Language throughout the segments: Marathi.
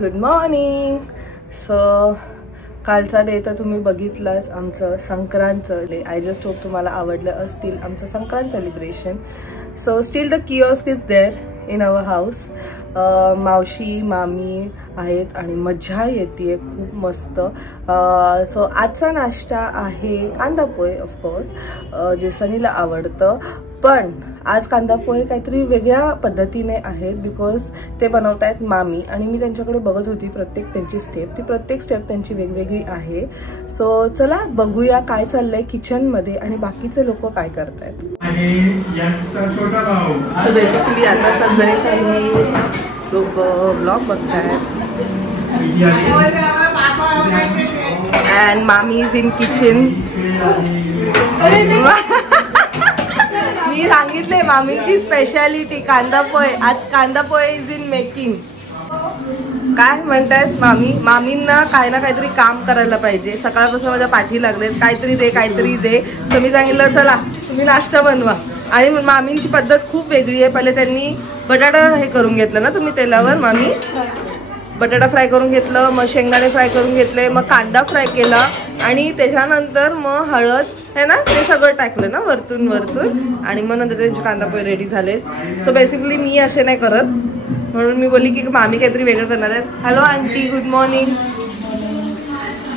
Good morning. सो कालचा डे तर तुम्ही बघितलाच, आमचं संक्रांतचं डे. आय जस्ट होप तुम्हाला आवडलं असतील आमचं Sankrant celebration. So still the kiosk is there in our house. मावशी मामी आहेत आणि मजा येते खूप मस्त. सो आजचा नाश्ता आहे कांदा पोहे ऑफकोर्स, जे सनीला आवडतं. पण आज कांदा पोहे काहीतरी वेगळ्या पद्धतीने आहेत बिकॉज ते बनवत आहेत मामी. आणि मी त्यांच्याकडे बघत होती प्रत्येक त्यांची स्टेप, ती प्रत्येक स्टेप त्यांची वेगवेगळी आहे. सो चला बघूया काय चाललंय किचनमध्ये आणि बाकीचे लोक काय करतायत. सो बेसिकली आता सगळे लोक ब्लॉग बघतायत अँड मामी इज इन किचन. मी सांगितले मामीची स्पेशालिटी कांदा पोहे. आज कांदा पोहे इज इन मेकिंग. काय म्हणतायत मामी? मामींना काही ना काहीतरी काम करायला पाहिजे. सकाळपासून माझ्या पाठी लागले काहीतरी दे काहीतरी दे. तर मी सांगितलं चला तुम्ही नाश्ता बनवा. आणि मामींची पद्धत खूप वेगळी आहे. पहिले त्यांनी बटाटा हे करून घेतलं ना तुम्ही तेलावर. मामी बटाटा फ्राय करून घेतलं, मग शेंगदाणे फ्राय करून घेतले, मग कांदा फ्राय केला आणि त्याच्यानंतर मग हळद है ना ते सगळं टाकलं ना वरतून आणि मग नंतर त्यांचे कांदा पोहे रेडी झाले. सो बेसिकली मी असे नाही करत, म्हणून मी बोलली की मामी काहीतरी वेगळं करणार आहेत. Hello aunty, good morning.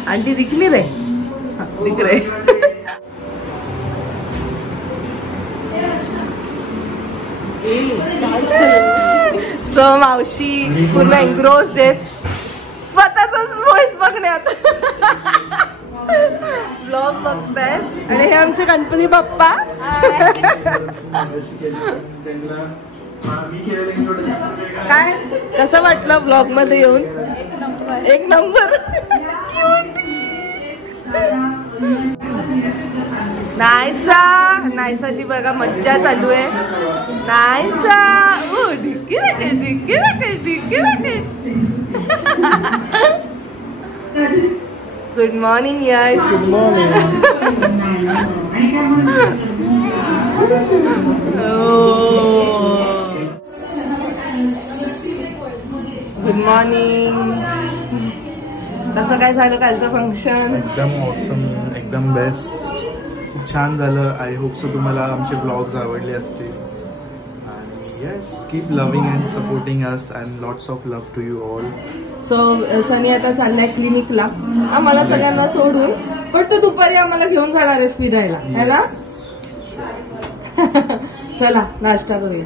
Aunty दिखली रे? दिख रे. सो मावशी पूर्ण एन्ग्रोज आहेत स्वतःच व्हॉइस बघण्यात. ब्लॉग बघतायत. आणि हे आमचे गणपती बाप्पा. काय कसं वाटलं ब्लॉग मध्ये येऊन? एक नंबर. नायसा नायसाची बघा मज्जा चालू आहे. नायसा ढिक्की राकेट ढिक्की राकेट ढिक्की राकेट. Good morning Yash. Good morning. Good morning. कसं काय झालं कालचं फंक्शन? एकदम ऑसम, एकदम बेस्ट, खूप छान झालं. आय होप सो तुम्हाला आमचे ब्लॉग्स आवडले असतील. आणि yes, keep loving and supporting us and lots of love to you all. So Sunny आता चाललाय क्लिनिकला आम्हाला सगळ्यांना सोडून. पण तो दुपारी आम्हाला घेऊन जाणार आहे फिरायला है ना? चला नाश्ता करूया.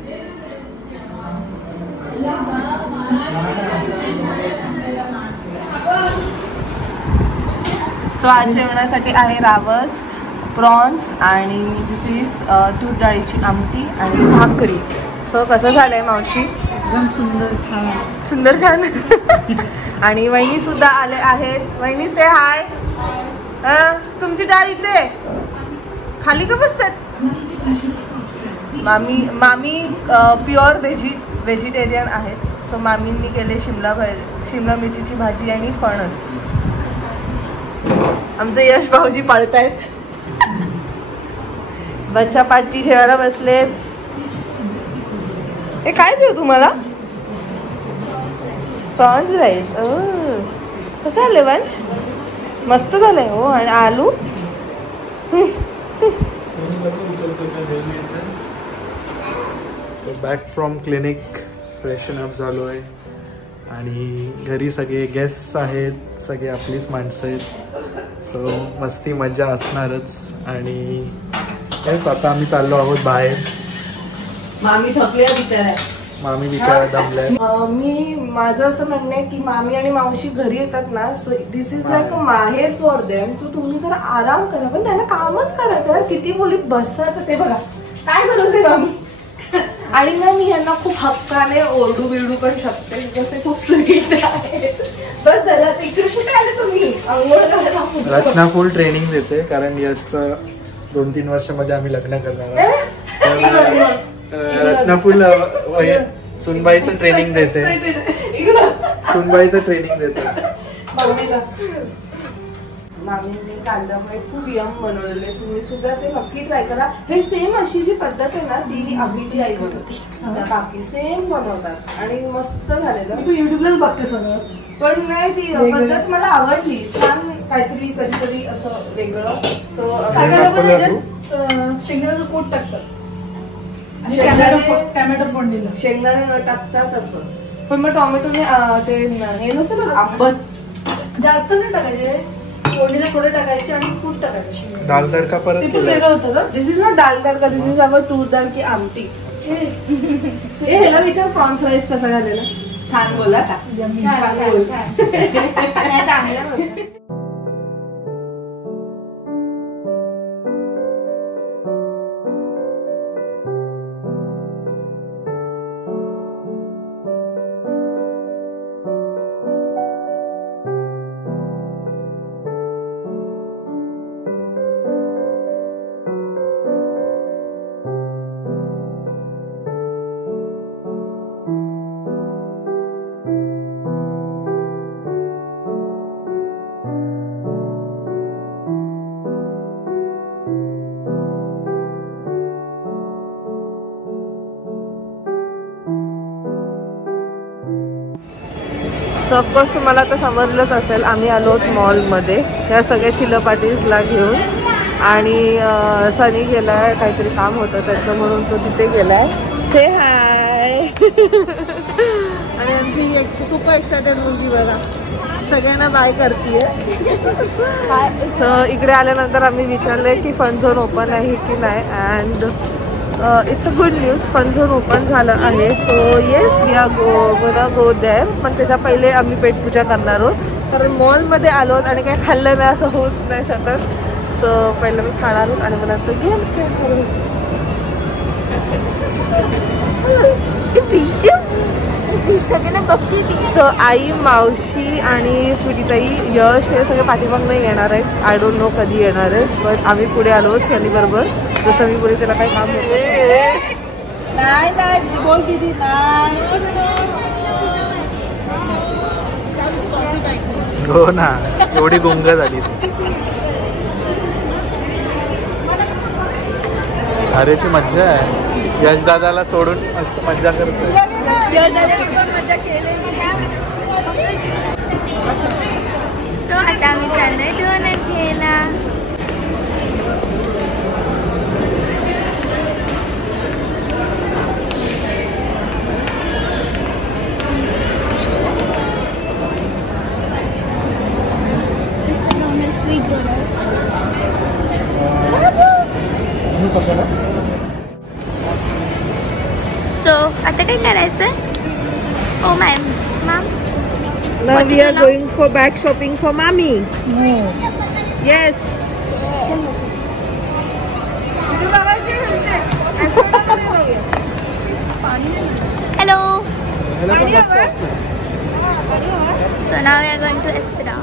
सो आज जेवणासाठी आहे रावस, प्रॉन्स आणि दिस इज तूर डाळीची आमटी आणि भाकरी. सो कसं झालंय मावशी? एकदम सुंदर छान. सुंदर छान. आणि वहिनी सुद्धा आले आहेत. वहिनी से हाय. तुमची डाळ इथे खाली का बसतात? मामी प्युअर व्हेजिटेरियन आहेत. सो मामींनी केले शिमला मिरचीची भाजी आणि फणस. आमचे यश भाऊजी पाळतायत. बच्चा पाटी जेवायला बसलेत. हे काय देऊ तुम्हाला? Prawns rice. कसं झालंय वंश? मस्त झालंय हो. आणि आलू. Back from clinic, freshen up झालो आहे आणि घरी सगळे गेस्ट आहेत, सगळे आपलीच माणसं आहेत. सो मस्ती मजा असणारच. आणि येस आता आम्ही चाललो आहोत बाहेर. मामी थकल्या बिचाऱ्या. मामी बिचारा दमल्या. मी माझं असं म्हणणं आहे की मामी आणि मावशी घरी येतात ना, so this is like a माहेर फॉर देम. तो तुम्ही जरा आराम करा, पण त्यांना कामच करायचं. किती बोलीत बसतात ते बघा काय करत आहे मामी. आणि मग मी यांना खूप हक्काने ओरडू बिरडू पण शकते, जसे खूप स्वीट आहेत. बस झालं. तिकडे कुठे आले तुम्ही? अंघोळ. रचना फुल ट्रेनिंग देते कारण यस 2-3 वर्षामध्ये आम्ही लग्न करणार. रचना फुल सुनबाईचं ट्रेनिंग देते. सुनबाईचं ट्रेनिंग देते. मामींनी कांदा पोहे खूप यम बनवलेले, तुम्ही सुद्धा ते नक्की ट्राय करा. हे सेम अशी जी पद्धत आहे ना ती अभिची आई बनवते, काकी सेम बनवतात आणि मस्त झालेलं. तू युट्यूबलाच बघते सगळं, पण नाही ती पद्धत मला आवडली, छान काहीतरी कधीतरी असं वेगळं. सो शेंगदाण्याचं कूट टाकतात आणि टॅमॅटो फोडणीला शेंगदाणे टाकतात असं. पण मग टोमॅटोने ते हे नसेल आंबट जास्त नाही टाकायचे, फोडणीला थोडे टाकायचे आणि कूट टाकायचे. दाल तडका परत वेगळं होतं ना. दिस is not dal tadka, this is our तूर दाल की आमटी. हे ह्याला विचार प्रॉन्स राईस कसा झालेला. छान बोला का. ऑफकोर्स तुम्हाला आता समजलंच असेल, आम्ही आलो मॉलमध्ये ह्या सगळ्या चिलपाटीजला घेऊन. आणि सनी गेलाय, काहीतरी काम होतं त्याचं म्हणून तो तिथे गेलाय. से हाय. आणि आमची खूप एक्सायटेड मुलगी बघा सगळ्यांना बाय करतीये. सो इकडे आल्यानंतर आम्ही विचारलंय की फन झोन ओपन आहे की नाही. And it's a good news, fun zone open झालं आहे. So yes we are gonna go there. पण त्याच्या पहिले आम्ही पेटपूजा करणार आहोत, कारण मॉलमध्ये आलो आणि काही खाल्लं नाही असं होऊच नाही शकत. सो पहिलं मी खाणार आहोत आणि मग नंतर गेम्स खेळ करू. सो आई, मावशी आणि स्वीटीताई, यश हे सगळे पाठीमागनं येणार आहेत. आय डोंट नो कधी येणार आहेत, बट आम्ही पुढे आलो सनी बरोबर. जसं मी पुढे त्याला काही काम होतं. नाही बोल दीदी नाही. हो ना, एवढी गुंग झाली. अरे ती मज्जा आहे, यश दादाला सोडून मस्त मज्जा करतोय. सो आता आम्ही चाललोय डोनट घ्यायला. सो आता काय करायचं? ओ ma'am Now we are going for bag shopping for mommy. Yes. Hello. So now we are going to Espira.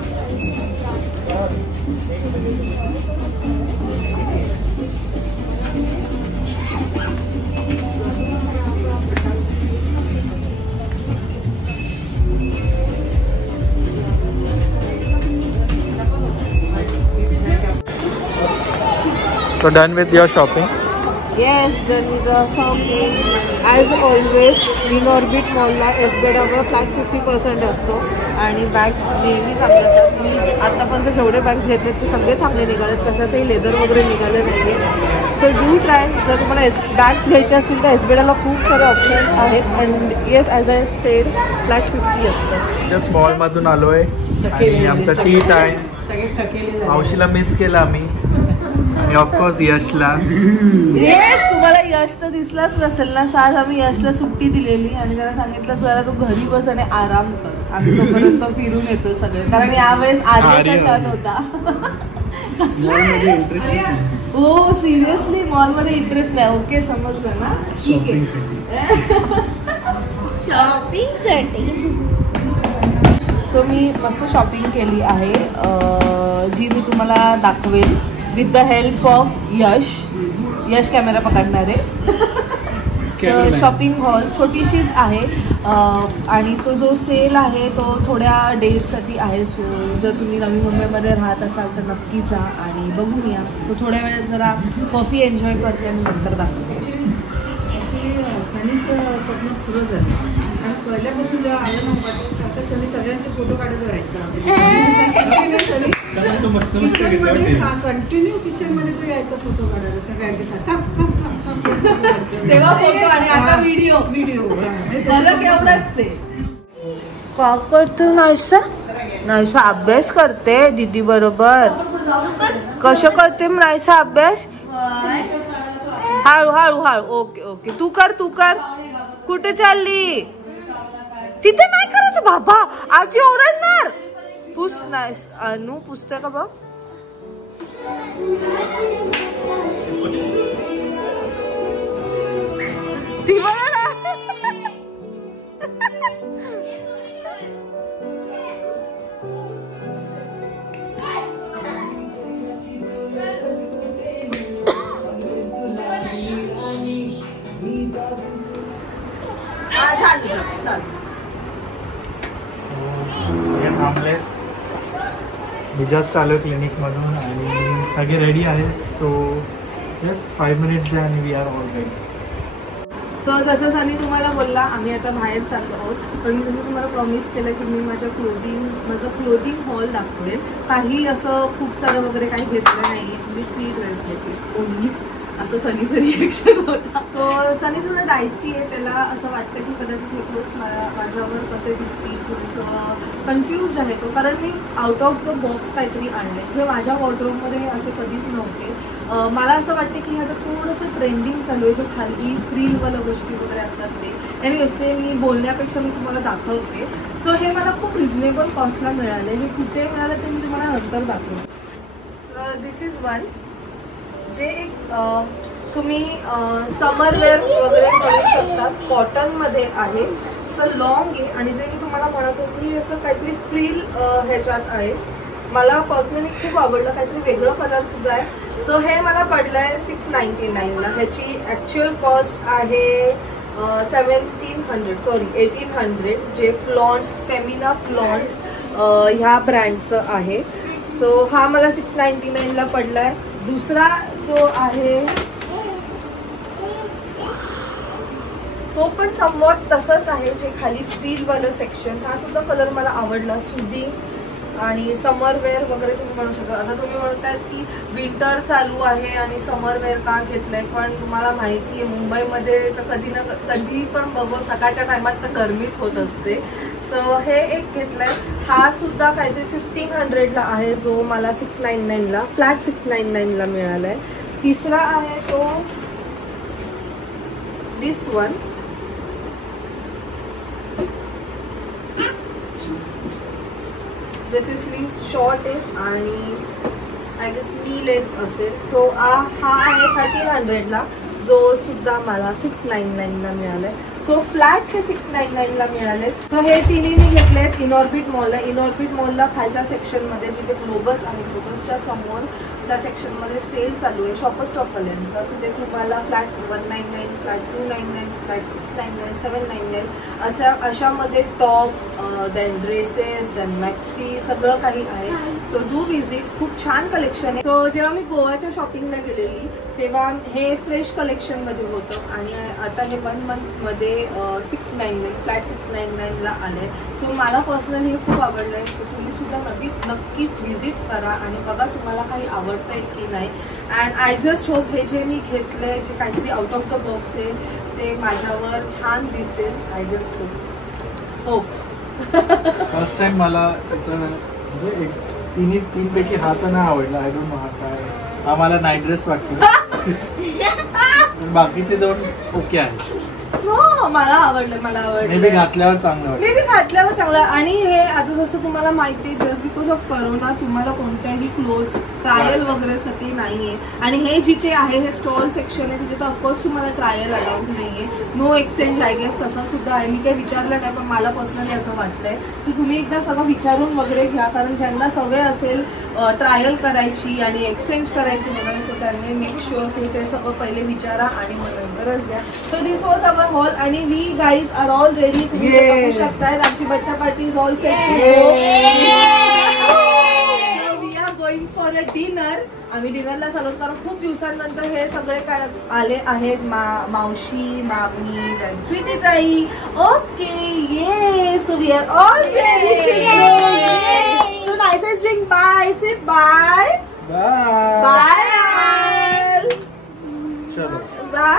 So done with your shopping? Yes, done with the shopping. As always, Inorbit मॉलला एसबेडावर फ्लॅट 50% असतो आणि बॅग्स नेहमी चांगले असतात. मी आतापर्यंत जेवढे बॅग्स घेतले ते सगळे चांगले निघालेत, कशाचंही लेदर वगैरे निघाले नाही. So do try. जर तुम्हाला बॅग्स घ्यायचे असतील तर एसबेडाला खूप सारे ऑप्शन्स आहेत. And yes, as I said, flat 50 असतं. जस्ट मॉलमधून आलो आहे आणि आमचा टी टाइम. मावशीला मिस केलं आम्ही आणि ऑफकोर्स यशला. येस, तुम्हाला यश तर दिसलाच नसेल ना. आज आम्ही यशला सुट्टी दिलेली आणि त्याला सांगितलं जरा तू घरी बस आणि आराम कर, आम्ही तोपर्यंत फिरून येतो सगळे. कारण यावेळेस आर्यचा टर्न होता. हो सिरियसली, मॉलमध्ये इंटरेस्ट नाही. ओके, समजलं ना. ठीक आहे. शॉपिंगसाठी सो मी मस्त शॉपिंग केली आहे, जी मी तुम्हाला दाखवेल with the help of Yash. Yash camera पकडणार आहे. शॉपिंग हॉल छोटीशीच आहे आणि तो जो सेल आहे तो थोड्या डेजसाठी आहे. सो जर तुम्ही नवी मुंबईमध्ये राहत असाल तर नक्की जा आणि बघून या. तो थोड्या वेळात जरा कॉफी एन्जॉय करते आणि नंतर दाखवते. सनीचं स्वप्न पुरं झालं आणि पहिल्यापासून जेव्हा आलं नव्हतं आता सनी सगळ्यांचे फोटो काढत राहायचा. कंटिन्यू किचनमध्ये तो यायचा फोटो काढायला सगळ्यांच्या तेव्हा फोटो आणि आता व्हिडिओ फरक एवढाच आहे. का करतो नायशा? नायशा अभ्यास करते दीदी बरोबर. कसं करते नायशा अभ्यास? हळू हळू हळू. ओके ओके तू कर तू कर. कुठे चालली? तिथे नाही करायचं बाबा आजी ओरडणार. पुस नाही अनु पुसतोय का बघ. ती बघा ना. थांबले. मी जस्ट आलो क्लिनिकमधून आणि सगळे रेडी आहेत. सो येस 5 मिनिट्स द्या आणि we are all ready. So जसं सनी तुम्हाला बोलला आम्ही आता बाहेर चाललो आहोत. पण मी जसं तुम्हाला प्रॉमिस केलं की मी माझं क्लोदिंग हॉल दाखवेल. काही असं खूप सारं वगैरे काही घेतलं नाही आहे. मी 3 ड्रेस घेतले ओनली. असं सनीचं रिएक्शन होता. सो सनीचं जर डायसी आहे त्याला असं वाटतं की कदाचित हे क्लोथ्स माझ्यावर कसे दिसतील. थोडंसं कन्फ्यूज आहे तो कारण me out of the box काहीतरी आणले जे माझ्या वॉर्डरोबमध्ये असे कधीच नव्हते. मला असं वाटते की आता थोडंसं ट्रेंडिंग चालू आहे जे खाली फ्रीलवाल्या गोष्टी वगैरे असतात ते. एनिवेज ते मी बोलण्यापेक्षा मी तुम्हाला दाखवते. सो हे मला खूप रिजनेबल कॉस्टला मिळाले. हे कुठे मिळालं ते मी तुम्हाला नंतर दाखवते. सो दिस इज वन जे एक तुम्ही समर वेअर वगैरे करू शकतात. कॉटनमध्ये आहे. असं लॉंग आहे आणि जे मी तुम्हाला म्हणत होती असं काहीतरी फ्रील ह्याच्यात आहे. मला पर्सनली खूप आवडलं. काहीतरी वेगळं कलर सुद्धा आहे. सो हे मला पडलं आहे 699ला. ह्याची ॲक्च्युअल कॉस्ट आहे 1800 जे फेमिना फ्लॉन्ट ह्या ब्रँडचं आहे. सो हा मला 699ला पडला आहे. दुसरा जो आहे तो पण समवॉट तसंच आहे जे खाली फ्रीलवालं सेक्शन. हा सुद्धा कलर मला आवडला. सुदिंग आणि समर वेअर वगैरे तुम्ही म्हणू शकता. आता तुम्ही म्हणतायत की विंटर चालू आहे आणि समर वेअर का घेतलंय. पण तुम्हाला माहिती आहे मुंबईमध्ये तर कधी ना कधी पण बघू सकाळच्या टायमात तर गरमीच होत असते. सो हे एक घेतलंय. हा सुद्धा काहीतरी 1500ला आहे जो मला 699ला फ्लॅट 699ला मिळालाय. तिसरा आहे तो दिस वन. जसे स्लीव्स शॉर्ट आहेत आणि आय गेस नी लेंथ असेल. सो हा आहे 1300ला जो सुद्धा मला 699ला मिळालाय. सो फ्लॅट हे 699ला मिळाले. सो हे तिन्ही मी घेतलेत इनऑर्बिट मॉलला. इनऑर्बिट मॉलला खालच्या सेक्शनमध्ये जिथे ग्लोबस आहे ग्लोबसच्या समोरच्या सेक्शनमध्ये सेल चालू आहे शॉपर्स स्टॉपवाल्यांचा. तिथे तुम्हाला फ्लॅट 199 फ्लॅट 299 फ्लॅट 699 799 अशामध्ये top then dresses then maxi सगळं काही आहे. So do visit. खूप छान कलेक्शन आहे. सो जेव्हा मी गोवाच्या शॉपिंगला गेलेली तेव्हा हे फ्रेश कलेक्शनमध्ये होतं आणि आता हे 1 मंथमध्ये 699 फ्लॅट 699ला आलंय. सो मला पर्सनली हे खूप आवडलं आहे. सो तुम्ही सुद्धा नक्कीच व्हिजिट करा आणि बघा तुम्हाला काही आवडतंय की नाही. अँड आय जस्ट होप हे जे मी घेतलंय जे काहीतरी आउट ऑफ द बॉक्स आहे ते माझ्यावर छान दिसेल. I just hope. First time मला त्याचं म्हणजे तीन पैकी हा तर नाही आवडला. आय डोंट नो हा काय. हा मला नाईट ड्रेस वाटतो. बाकीचे 2 ओके आहे. मला आवडलं मे बी घातल्यावर चांगलं वाटतं. मे बी घातल्यावर चांगलं. आणि हे आता जसं तुम्हाला माहिती आहे, जस्ट बिकॉज ऑफ करोना तुम्हाला कोणत्याही क्लोथ्स ट्रायल वगैरे साठी नाहीये. आणि हे जिथे आहे हे स्टॉल सेक्शन आहे तिथे तर ऑफकोर्स तुम्हाला ट्रायल अलाउड नाहीये. नो एक्सचेंज आय गेस तसं सुद्धा आहे. मी काही विचारलं नाही पण मला पर्सनली असं वाटतंय. सो तुम्ही एकदा सगळं विचारून वगैरे घ्या, कारण ज्यांना सवय असेल ट्रायल करायची आणि एक्सचेंज करायची वगैरे सो त्यांनी मेक शुअर की ते सगळं पहिले विचारा आणि मग नंतरच घ्या. So this was our hall आणि we guys are all ready. तुम्ही बघू शकताय आमची बच्चा party is all set to go. We are going for a dinner. आम्ही डिनरला चालू, कारण खूप दिवसांनंतर हे सगळे काय आले आहेत. मावशी, मामी, स्वीटी ताई. Okay yeah so we are all ready. So nicest drink. Bye. Say bye bye. चलो बाय.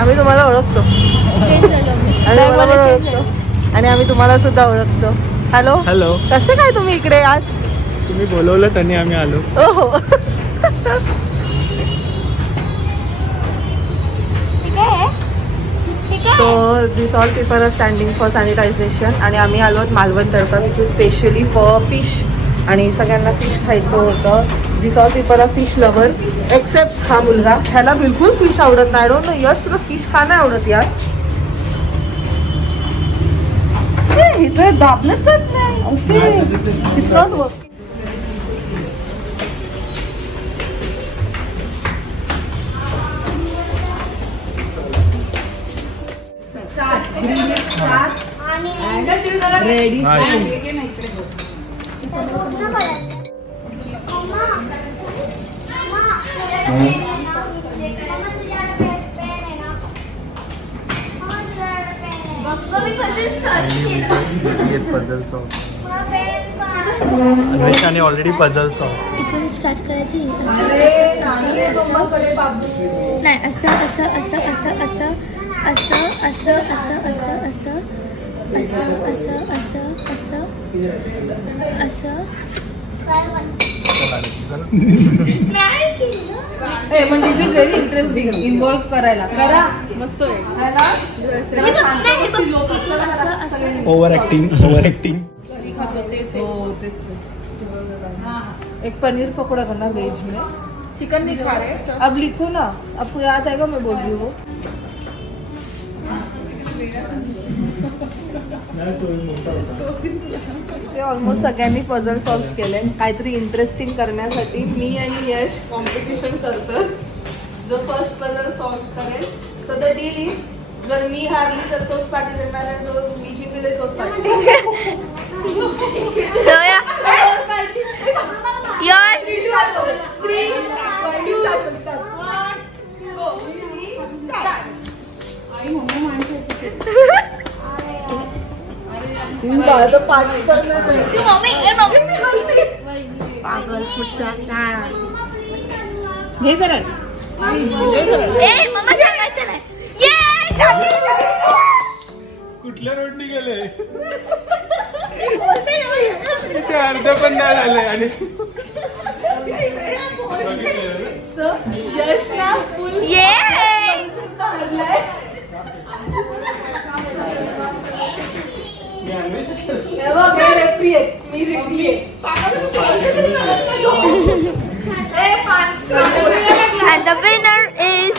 आम्ही तुम्हाला ओळखतो आणि आम्ही तुम्हाला सुद्धा ओळखतो. Hello hello. कसे काय तुम्ही इकडे आज? तुम्ही बोलवलं त्यांनी आम्ही आलो. हो. So this all people are standing for sanitization. आणि आम्ही आलो आहोत Malvan Tadka which is specially for fish. आणि सगळ्यांना फिश खायचं होतं. This all people are fish lover except हा मुलगा. ह्याला बिलकुल फिश आवडत नाही. डोंट नो यश तुला फिश का नाही आवडत यार? इथं दाबलंच जात नाही. Okay it's not work. Ready. Puzzle solve. अन्वेषाने ऑलरेडी पझल सॉल्व. इथून स्टार्ट करायची. नाही असं असं असं असं असं असं असं असं असं असं असं असं असं असं असं. पण दिस इज व्हेरी इंटरेस्टिंग. इन्व्हॉल्व करायला करा मस्त आहे. Over acting. एक पनीर पकौड़ा करना वेज में. चिकन नहीं खा रहे. अब लिखो ना. आपको याद आएगा मैं बोल रही हूँ. ते ऑलमोस्ट सगळ्यांनी पझल सॉल्व्ह केले. काहीतरी इंटरेस्टिंग करण्यासाठी मी आणि यश कॉम्पिटिशन करतो. जो फर्स्ट पझल सॉल्व्ह करेल. सो द डील इज जर मी हारली तर तोच पार्टी देणार आणि जो मी जिंकले तोच पार्टी. पागल पुढचा. घे जरा. मम्मा सांगायचं नाही. कुठल्या रोडनी गेले? अर्ध पण नाही झालंय. आणि यश ना फुल मी जिंकली. And the winner is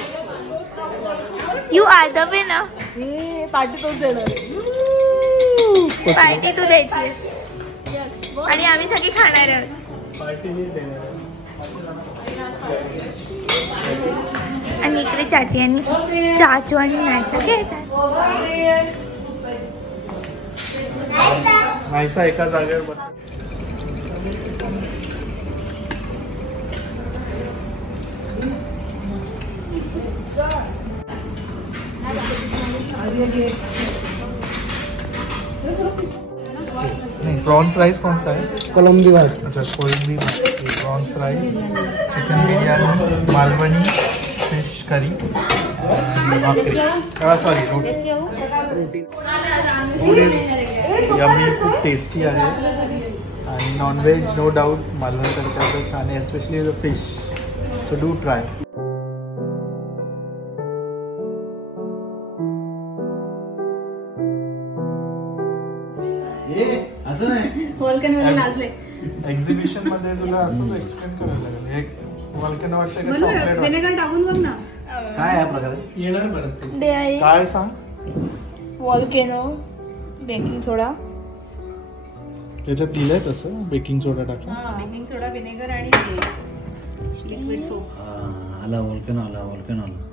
you are the winner. Party तोच देणार. पार्टी तू द्यायचीस आणि आम्ही सगळी खाणार आहोत. पार्टी मीच देणार. आणि इकडे चाची आणि चाचू आणि नायसा खेळतात. नाहीसा एका जागेवर बस. नहीं प्रॉन्स राइस कौन सा है? कोलंबी भात. अच्छा कोलंबी prawns rice, chicken biryani, Malvani fish curry, भाकरी, सॉरी रोटी. फूड इज यमी, खूप टेस्टी आहे आणि नॉनव्हेज नो डाऊट मालवणकडे छान आहे, especially the fish. So do try. Exhibition मध्ये तुला असंच एक्सप्लेन करायला लागेल. हे वॉल्कॅनो वाटतं का चॉकलेट? विनेगर टाकून बघ ना. काय आहे प्रकार? येणार परत ते. डे आहे काय सांग? वॉल्केनो, बेकिंग सोडा. त्याच्यात दिलंय तसं बेकिंग सोडा टाकला. बेकिंग सोडा, विनेगर आणि लिक्विड सोप. आला वॉल्कॅनो आला.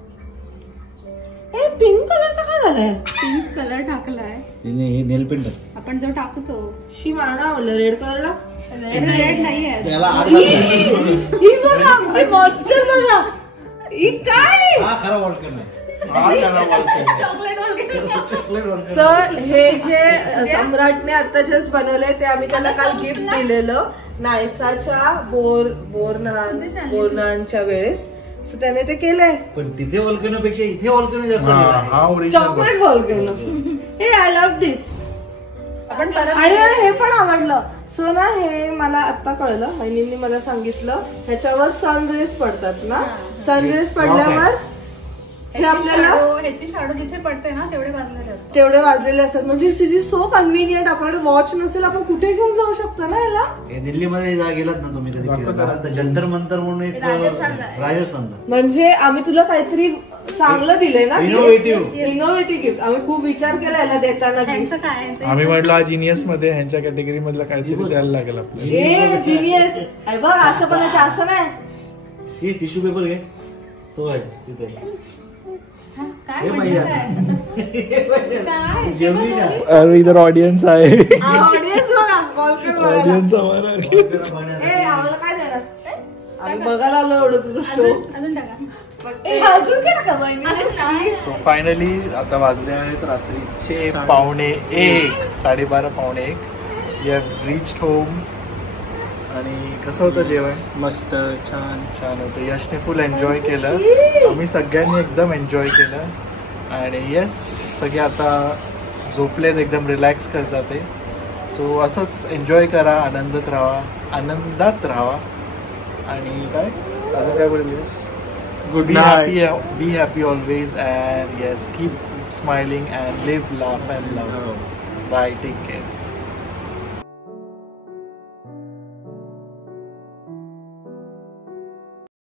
पिंक कलरचा काय झालाय? पिंक कलर टाकलाय तिने हे नेल पेंट आपण जो टाकतो. शी मला रेड कलरला. रेड नाहीये. त्याला ही बघा आमची मॉन्स्टर बघा. ही काय? हा खरा वॉल्कॅनो आहे. चॉकलेट सर हे जे सम्राटने आता जस्ट बनवलंय ते आम्ही त्याला काल गिफ्ट दिलेलं नायसाच्या बोरनांच्या वेळेस. सो त्याने ते केलंय. पण तिथे वॉल्कॅनो पेक्षा इथे वॉल्कॅनो जास्त हा ओरिजिनल. चॉकलेट वॉल्कॅनो. हे आय लव्ह दिस. आपण परत आणि हे पण आवडलं. सो ना हे मला आता कळलं, बहिणींनी मला सांगितलं ह्याच्यावर सनरेज पडतात ना. सनरेज पडल्यावर हे आपल्याला ह्याची शाडो जिथे पडते ना तेवढे वाजलेले असतात. म्हणजे इज सो कन्व्हिनियंट. आपल्याकडे वॉच नसेल आपण कुठे घेऊन जाऊ शकतो ना याला. दिल्लीमध्ये गेलात ना तुम्ही कधी फिरायला, जंतर मंतर म्हणून एक राजस्थानला. म्हणजे आम्ही तुला काहीतरी चांगलं दिलंय ना. Innovative gift. आम्ही खूप विचार केला याला देताना. त्यांचं काय आम्ही म्हटलं हा जिनियस मध्ये ह्यांच्या कॅटेगरी मधलं काहीतरी द्यायला लागेल आपल्याला. जिनियस बघ. असं पण असं नाही. टिश्यू पेपर घे. तो आहे तिथे. काय म्हणतात अरे इधर ऑडियन्स आहे. ऑडियन्स बघा. ऑडियन्स हमारा. आम्हाला काय देणार? आम्ही बघायला आलो एवढं तुझं शो. अजून टाका. अजून काय टाका बहिणी. सो फायनली आता वाजले आहेत रात्रीचे 12:45, 12:30 1:45. We have reached home. आणि कसं होतं जेवण? मस्त छान होतं. यशने फुल एन्जॉय केलं. आम्ही सगळ्यांनी एकदम एन्जॉय केलं. आणि येस सगळे आता झोपलेत, एकदम रिलॅक्स करतात ते. सो असंच एन्जॉय करा, आनंदात राहा. आणि काय अजून काय बोलू? Good night. Be happy always and yes keep smiling and live, laugh and love. Bye. Take care.